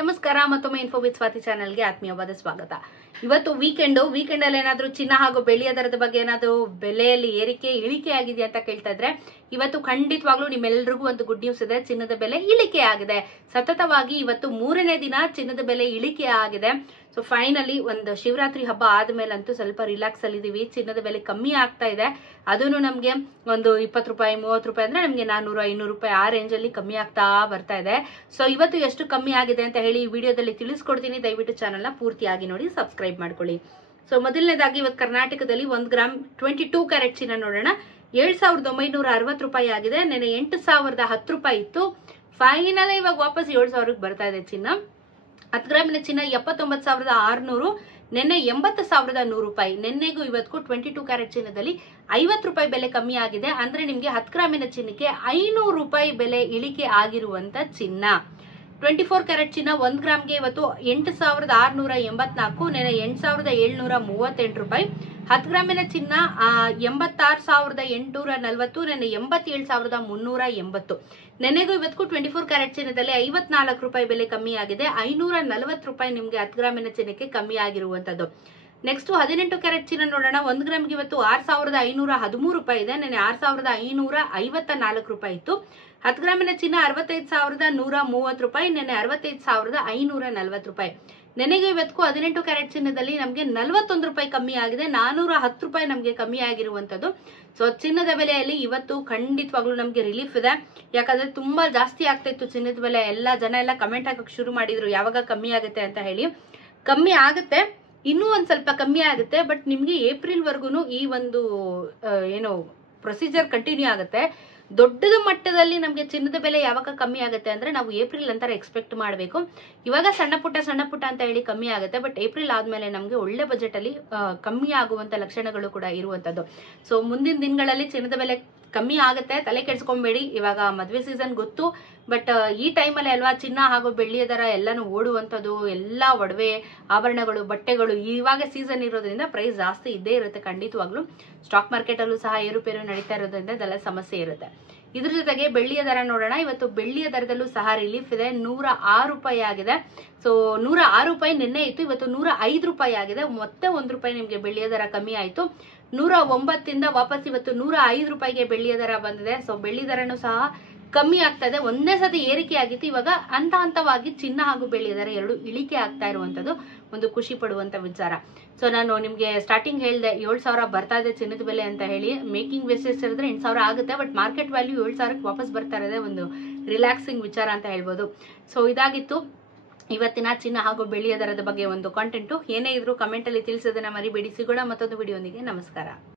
ನಮಸ್ಕಾರ ಮತ್ತೊಮ್ಮೆ info with Swati ಚಾನೆಲ್ಗೆ ಆತ್ಮೀಯವಾದ ಸ್ವಾಗತ. ಇವತ್ತು ವೀಕೆಂಡ್ ಅಲ್ಲಿ ಏನಾದ್ರೂ ಚಿನ್ನ ಹಾಗೂ ಬೆಳ್ಳಿಯ ದರದ ಬಗ್ಗೆ ಏನಾದ್ರೂ ಬೆಲೆಯಲ್ಲಿ ಏರಿಕೆ ಇಳಿಕೆ ಆಗಿದೆ ಅಂತ ಕೇಳ್ತಾ ಇದ್ರೆ ಇವತ್ತು ಖಂಡಿತವಾಗ್ಲೂ ನಿಮ್ಮೆಲ್ಲರಿಗೂ ಒಂದು ಗುಡ್ ನ್ಯೂಸ್ ಇದೆ. ಚಿನ್ನದ ಬೆಲೆ ಇಳಿಕೆ ಆಗಿದೆ. ಸತತವಾಗಿ ಇವತ್ತು 3ನೇ ದಿನ ಚಿನ್ನದ ಬೆಲೆ ಇಳಿಕೆ ಆಗಿದೆ. ಸೊ ಫೈನಲಿ ಒಂದು ಶಿವರಾತ್ರಿ ಹಬ್ಬ ಆದ್ಮೇಲಂತೂ ಸ್ವಲ್ಪ ರಿಲ್ಯಾಕ್ಸ್ ಅಲ್ಲಿ ಇದೀವಿ. ಚಿನ್ನದ ಬೆಲೆ ಕಮ್ಮಿ ಆಗ್ತಾ ಇದೆ. ಅದನ್ನು ನಮ್ಗೆ ಒಂದು 20 ರೂಪಾಯಿ 30 ರೂಪಾಯಿ ಅಂದ್ರೆ ನಮ್ಗೆ 400-500 ರೂಪಾಯಿ ಆ ರೇಂಜ್ ಅಲ್ಲಿ ಕಮ್ಮಿ ಆಗ್ತಾ ಬರ್ತಾ ಇದೆ. ಸೊ ಇವತ್ತು ಎಷ್ಟು ಕಮ್ಮಿ ಆಗಿದೆ ಅಂತ ಹೇಳಿ ಈ ವಿಡಿಯೋದಲ್ಲಿ ತಿಳಿಸ್ಕೊಡ್ತೀನಿ. ದಯವಿಟ್ಟು ಚಾನೆಲ್ ನ ಪೂರ್ತಿಯಾಗಿ ನೋಡಿ, ಸಬ್ಸ್ಕ್ರೈಬ್ ಮಾಡ್ಕೊಳ್ಳಿ. ಸೊ ಮೊದಲನೇದಾಗಿ ಇವತ್ತು ಕರ್ನಾಟಕದಲ್ಲಿ 1 ಗ್ರಾಮ್ 22 ಕ್ಯಾರೆಟ್ ಚಿನ್ನ ನೋಡೋಣ. 7,960 ರೂಪಾಯಿ ಆಗಿದೆ. ನೆನೆ 8,010 ರೂಪಾಯಿ ಇತ್ತು. ಫೈನಲ್ ಇವಾಗ ವಾಪಸ್ 7,000ಕ್ಕೆ ಬರ್ತಾ ಇದೆ ಚಿನ್ನ. 10 ಗ್ರಾಮಿನ ಚಿನ್ನ 79,600, ನಿನ್ನೆ 80,100 ರೂಪಾಯಿ. ನಿನ್ನೆಗೂ ಇವತ್ತಿಗೂ 22 ಕ್ಯಾರೆಟ್ ಚಿನ್ನದಲ್ಲಿ 50 ರೂಪಾಯಿ ಬೆಲೆ ಕಮ್ಮಿ ಆಗಿದೆ. ಅಂದ್ರೆ ನಿಮ್ಗೆ 10 ಗ್ರಾಮಿನ ಚಿನ್ನಕ್ಕೆ 500 ರೂಪಾಯಿ ಬೆಲೆ ಇಳಿಕೆ ಆಗಿರುವಂತ ಚಿನ್ನ. 24 ಕ್ಯಾರೆಟ್ ಚಿನ್ನ 1 ಗ್ರಾಮ್ಗೆ ಇವತ್ತು 8,684, ನೆನೆ 8,738 ರೂಪಾಯಿ. 10 ಗ್ರಾಮಿನ ಚಿನ್ನ 86,840, ನೆನೆ 87,380. ನೆನೆಗೂ ಇವತ್ತಿಗೂ 24 ಕ್ಯಾರೆಟ್ ಚಿನ್ನದಲ್ಲಿ 54 ರೂಪಾಯಿ ಬೆಲೆ ಕಮ್ಮಿ ಆಗಿದೆ. 540 ರೂಪಾಯಿ ನಿಮ್ಗೆ 10 ಗ್ರಾಮಿನ ಚಿನ್ನಕ್ಕೆ ಕಮ್ಮಿ ಆಗಿರುವಂತದ್ದು. ನೆಕ್ಸ್ಟ್ 18 ಕ್ಯಾರೆಟ್ ಚಿನ್ನ ನೋಡೋಣ. 1 ಗ್ರಾಮ್ಗೆ ಇವತ್ತು 6,513 ರೂಪಾಯಿ ಇದೆ. ನೆನೆ 6,554 ರೂಪಾಯಿ ಇತ್ತು. 10 ಗ್ರಾಮಿನ ಚಿನ್ನ 65,130 ರೂಪಾಯಿ, ನೆನೆ 65,540 ರೂಪಾಯಿ. ನೆನೆಗೆ ಇವತ್ತಿಗೂ 18 ಕ್ಯಾರೆಟ್ ಚಿನ್ನದಲ್ಲಿ ನಮ್ಗೆ 41 ರೂಪಾಯಿ ಕಮ್ಮಿ ಆಗಿದೆ. 410 ರೂಪಾಯಿ ನಮ್ಗೆ ಕಮ್ಮಿ ಆಗಿರುವಂತದ್ದು. ಸೊ ಚಿನ್ನದ ಬೆಲೆಯಲ್ಲಿ ಇವತ್ತು ಖಂಡಿತವಾಗ್ಲೂ ನಮ್ಗೆ ರಿಲೀಫ್ ಇದೆ. ಯಾಕಂದ್ರೆ ತುಂಬಾ ಜಾಸ್ತಿ ಆಗ್ತಾ ಇತ್ತು ಚಿನ್ನದ ಬೆಲೆ. ಜನ ಎಲ್ಲ ಕಮೆಂಟ್ ಹಾಕಕ್ ಶುರು ಮಾಡಿದ್ರು ಯಾವಾಗ ಕಮ್ಮಿ ಆಗುತ್ತೆ ಅಂತ ಹೇಳಿ. ಕಮ್ಮಿ ಆಗುತ್ತೆ, ಇನ್ನೂ ಒಂದ್ ಸ್ವಲ್ಪ ಕಮ್ಮಿ ಆಗುತ್ತೆ. ಬಟ್ ನಿಮ್ಗೆ ಏಪ್ರಿಲ್ ವರ್ಗುನು ಈ ಒಂದು ಏನು ಪ್ರೊಸೀಜರ್ ಕಂಟಿನ್ಯೂ ಆಗುತ್ತೆ. ದೊಡ್ಡದ ಮಟ್ಟದಲ್ಲಿ ನಮ್ಗೆ ಚಿನ್ನದ ಬೆಲೆ ಯಾವಾಗ ಕಮ್ಮಿ ಆಗುತ್ತೆ ಅಂದ್ರೆ ನಾವು ಏಪ್ರಿಲ್ ನಂತರ ಎಕ್ಸ್ಪೆಕ್ಟ್ ಮಾಡಬೇಕು. ಇವಾಗ ಸಣ್ಣ ಪುಟ್ಟ ಅಂತ ಹೇಳಿ ಕಮ್ಮಿ ಆಗುತ್ತೆ. ಬಟ್ ಏಪ್ರಿಲ್ ಆದ್ಮೇಲೆ ನಮ್ಗೆ ಒಳ್ಳೆ ಬಜೆಟ್ ಅಲ್ಲಿ ಕಮ್ಮಿ ಆಗುವಂತ ಲಕ್ಷಣಗಳು ಕೂಡ ಇರುವಂತದ್ದು. ಸೊ ಮುಂದಿನ ದಿನಗಳಲ್ಲಿ ಚಿನ್ನದ ಬೆಲೆ ಕಮ್ಮಿ ಆಗುತ್ತೆ, ತಲೆ ಕೆಡ್ಸ್ಕೊಂಬೇಡಿ. ಇವಾಗ ಮದ್ವೆ ಸೀಸನ್ ಗೊತ್ತು, ಬಟ್ ಈ ಟೈಮಲ್ಲಿ ಅಲ್ವಾ ಚಿನ್ನ ಹಾಗೂ ಬೆಳ್ಳಿಯ ದರ ಎಲ್ಲಾನು ಓಡುವಂಥದ್ದು. ಎಲ್ಲಾ ಒಡವೆ ಆಭರಣಗಳು ಬಟ್ಟೆಗಳು ಇವಾಗ ಸೀಸನ್ ಇರೋದ್ರಿಂದ ಪ್ರೈಸ್ ಜಾಸ್ತಿ ಇದ್ದೇ ಇರುತ್ತೆ. ಖಂಡಿತವಾಗ್ಲೂ ಸ್ಟಾಕ್ ಮಾರ್ಕೆಟ್ ಅಲ್ಲೂ ಸಹ ಏರುಪೇರು ನಡೀತಾ ಇರೋದ್ರಿಂದ ಇದೆಲ್ಲ ಸಮಸ್ಯೆ ಇರುತ್ತೆ. ಇದ್ರ ಜೊತೆಗೆ ಬೆಳ್ಳಿಯ ದರ ನೋಡೋಣ. ಇವತ್ತು ಬೆಳ್ಳಿಯ ದರದಲ್ಲೂ ಸಹ ರಿಲೀಫ್ ಇದೆ. 106 ರೂಪಾಯಿ ಆಗಿದೆ. ಸೊ 106 ರೂಪಾಯಿ ನಿನ್ನೆ ಇತ್ತು, ಇವತ್ತು 105 ರೂಪಾಯಿ ಆಗಿದೆ. ಮತ್ತೆ 1 ರೂಪಾಯಿ ನಿಮ್ಗೆ ಬೆಳ್ಳಿಯ ದರ ಕಮ್ಮಿ ಆಯ್ತು. 109 ವಾಪಸ್ ಇವತ್ತು 105 ರೂಪಾಯಿಗೆ ಬೆಳ್ಳಿಯ ದರ ಬಂದಿದೆ. ಸೊ ಬೆಳ್ಳಿ ದರನು ಸಹ ಕಮ್ಮಿ ಆಗ್ತಾ ಇದೆ. ಒಂದೇ ಸತಿ ಏರಿಕೆ ಆಗಿತ್ತು. ಇವಾಗ ಹಂತವಾಗಿ ಚಿನ್ನ ಹಾಗೂ ಬೆಳ್ಳಿಯ ದರ ಎರಡು ಇಳಿಕೆ ಆಗ್ತಾ ಇರುವಂತದ್ದು ಒಂದು ಖುಷಿ ಪಡುವಂತ ವಿಚಾರ. ಸೊ ನಾನು ನಿಮ್ಗೆ ಸ್ಟಾರ್ಟಿಂಗ್ ಹೇಳಿದೆ 7,000 ಬರ್ತಾ ಇದೆ ಚಿನ್ನದ ಬೆಲೆ ಅಂತ ಹೇಳಿ. ಮೇಕಿಂಗ್ ಬೇಸಿಸ್ ಇರಿದ್ರೆ 8,000 ಆಗುತ್ತೆ. ಬಟ್ ಮಾರ್ಕೆಟ್ ವ್ಯಾಲ್ಯೂ 7,000ಕ್ಕೆ ವಾಪಸ್ ಬರ್ತಾ ಇರೋದೇ ಒಂದು ರಿಲ್ಯಾಕ್ಸಿಂಗ್ ವಿಚಾರ ಅಂತ ಹೇಳ್ಬೋದು. ಸೊ ಇದಾಗಿತ್ತು ಇವತ್ತಿನ ಚಿನ್ನ ಹಾಗೂ ಬೆಳ್ಳಿಯ ದರದ ಬಗ್ಗೆ ಒಂದು ಕಾಂಟೆಂಟ್. ಏನೇ ಇದ್ರು ಕಮೆಂಟ್ ಅಲ್ಲಿ ತಿಳಿಸೋದನ್ನ ಮರಿಬೇಡಿ. ಸಿಗೋಣ ಮತ್ತೊಂದು ವಿಡಿಯೋನಿಗೆ. ನಮಸ್ಕಾರ.